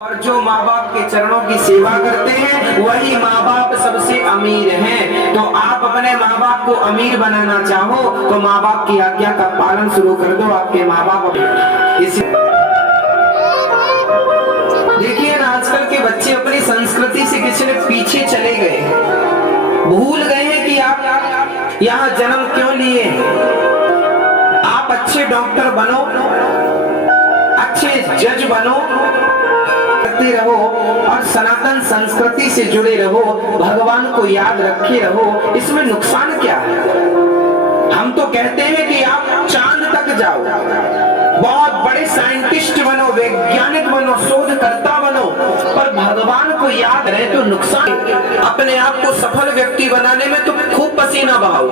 और जो माँ बाप के चरणों की सेवा करते हैं वही माँ बाप सबसे अमीर हैं। तो आप अपने माँ बाप को अमीर बनाना चाहो तो माँ बाप की आज्ञा का पालन शुरू कर दो। आपके माँ बाप देखिए ना, आजकल के बच्चे अपनी संस्कृति से किसी पीछे चले गए, भूल गए हैं कि आप यहाँ जन्म क्यों लिए। आप अच्छे डॉक्टर बनो, अच्छे जज बनो, करते रहो और सनातन संस्कृति से जुड़े रहो, भगवान को याद रखे रहो। इसमें नुकसान क्या है? हम तो कहते हैं कि आप चांद तक जाओ, बहुत बड़े साइंटिस्ट बनो, वैज्ञानिक बनो, शोधकर्ता बनो, पर भगवान को याद रहे तो नुकसान। अपने आप को सफल व्यक्ति बनाने में तो खूब पसीना बहाओ,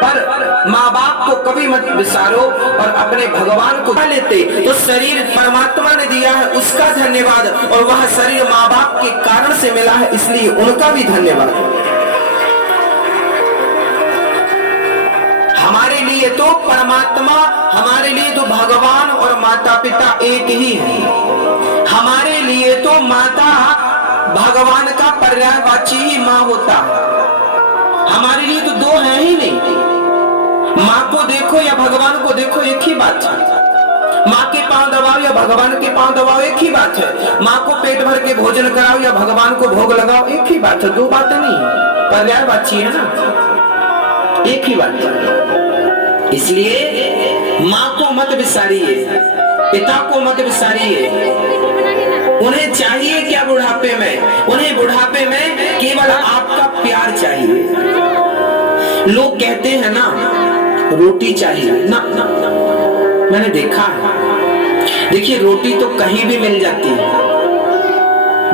पर माँ बाप को कभी मत विसारो और अपने भगवान को लेते तो शरीर परमात्मा ने दिया है, उसका धन्यवाद, और वह शरीर माँ बाप के कारण से मिला है, इसलिए उनका भी धन्यवाद। हमारे लिए तो परमात्मा, हमारे लिए तो भगवान और माता पिता एक ही है। हमारे लिए तो माता भगवान का पर्यायवाची ही माँ होता है। हमारे लिए तो दो है ही नहीं। माँ को देखो या भगवान को देखो, एक ही बात है। माँ के पांव दबाओ या भगवान के पांव दबाओ, एक ही बात है। माँ को पेट भर के भोजन कराओ या भगवान को भोग लगाओ, एक ही बात है। दो बातें नहीं है, पर्यायवाची है ना, एक ही बात है। इसलिए माँ को मत विसारिए, पिता को मत विसारिए। उन्हें चाहिए क्या बुढ़ापे में? उन्हें बुढ़ापे में केवल आपका प्यार चाहिए। लोग कहते हैं ना, रोटी चाहिए ना, मैंने देखा है। देखिए, रोटी तो कहीं भी मिल जाती है,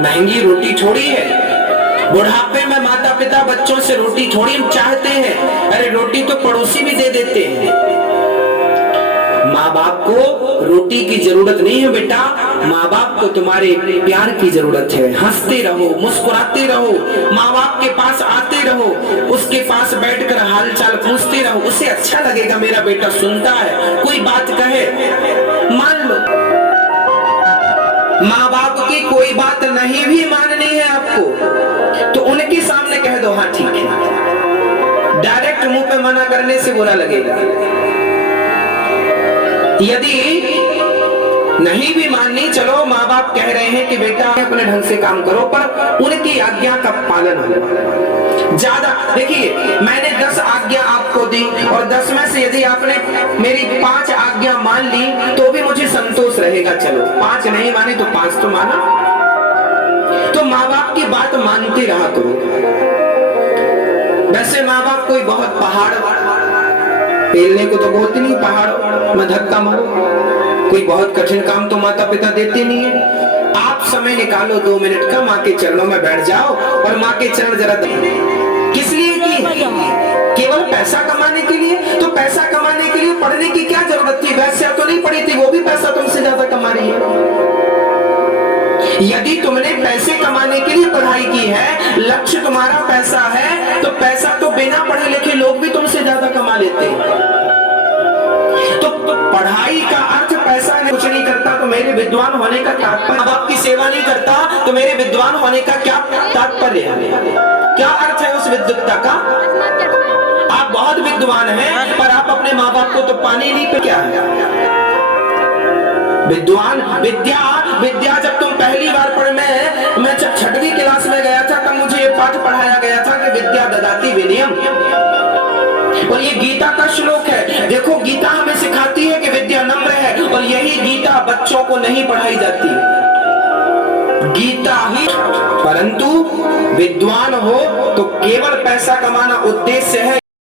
महंगी रोटी थोड़ी है। बुढ़ापे में माता पिता बच्चों से रोटी थोड़ी चाहते हैं, अरे रोटी तो पड़ोसी भी दे देते हैं। माँ बाप को रोटी की जरूरत नहीं है बेटा, माँ बाप को तुम्हारे प्यार की जरूरत है। हंसते रहो, मुस्कुराते रहो, माँ बाप के पास आते रहो, उसके पास बैठकर हालचाल पूछते रहो। उसे अच्छा लगेगा मेरा बेटा सुनता है, कोई बात कहे मान लो। माँ बाप की कोई बात नहीं भी माननी है आपको तो उनके सामने कह दो हाँ ठीक है। डायरेक्ट मुंह पे मना करने से बुरा लगेगा। यदि नहीं भी माननी, चलो माँ बाप कह रहे हैं कि बेटा अपने ढंग से काम करो, पर उनकी आज्ञा का पालन हो। ज्यादा देखिए, मैंने 10 आज्ञा आपको दी और 10 में से यदि आपने मेरी 5 आज्ञा मान ली तो भी मुझे संतोष रहेगा। चलो 5 नहीं माने तो 5 तो माना। तो माँ बाप की बात मानते रहा करो। वैसे माँ बाप कोई बहुत पहाड़ पेलने को तो बोलते नहीं, पहाड़ में धक्का मारो, कोई बहुत कठिन काम तो माता पिता देते नहीं है। आप समय निकालो 2 मिनट का, माँ के चरणों में बैठ जाओ और माँ के चरण जरा किस लिए की? केवल पैसा कमाने के लिए? तो पैसा कमाने के लिए पढ़ने की क्या जरूरत थी? वैसे तो नहीं पढ़ी थी, वो भी पैसा तुमसे ज्यादा कमा रही है। यदि तुमने पैसे कमाने के लिए पढ़ाई की है, लक्ष्य तुम्हारा पैसा है, तो पैसा तो बिना पढ़े लिखे लोग भी तुमसे ज्यादा कमा लेते हैं। तो पढ़ाई का अर्थ पैसा कुछ नहीं करता तो मेरे विद्वान होने का तात्पर्य, माँ बाप की सेवा नहीं करता तो मेरे विद्वान होने का क्या तात्पर्य है? क्या अर्थ है उस विद्वत्ता का? आप बहुत विद्वान हैं पर आप अपने माँ बाप को तो पानी नहीं पे। क्या है विद्वान? विद्या जब तुम पहली बार पढ़, मैं जब 6वीं क्लास में गया था तब मुझे ये पाठ पढ़ाया गया था कि विद्या ददाति विनयम, और ये गीता का श्लोक है। देखो, गीता हमें सिखाती है कि विद्या नम्र है, और यही गीता बच्चों को नहीं पढ़ाई जाती। गीता ही, परंतु विद्वान हो तो केवल पैसा कमाना उद्देश्य है।